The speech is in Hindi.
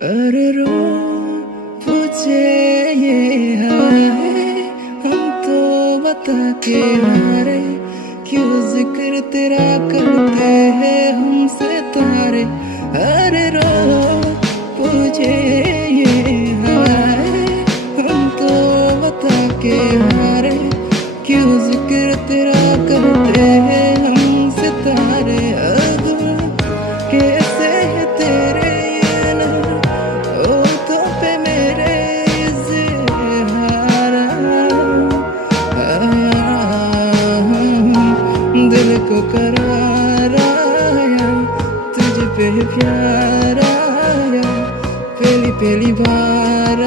अरे रो पूछे ये हाय, हम तो बता के हारे, क्यों जिक्र तेरा करते हैं हमसे तारे। अरे रो पूछे ये हाय, हम तो बता के हारे, क्यों जिक्र तेरा करते हैं हमसे तारे। अगवा कैसे है तेरे ये नर, ओ तो पे मेरे इज़हारा आया, दिल को करार आया, तुझ पे प्यार आया, पहली पहली बार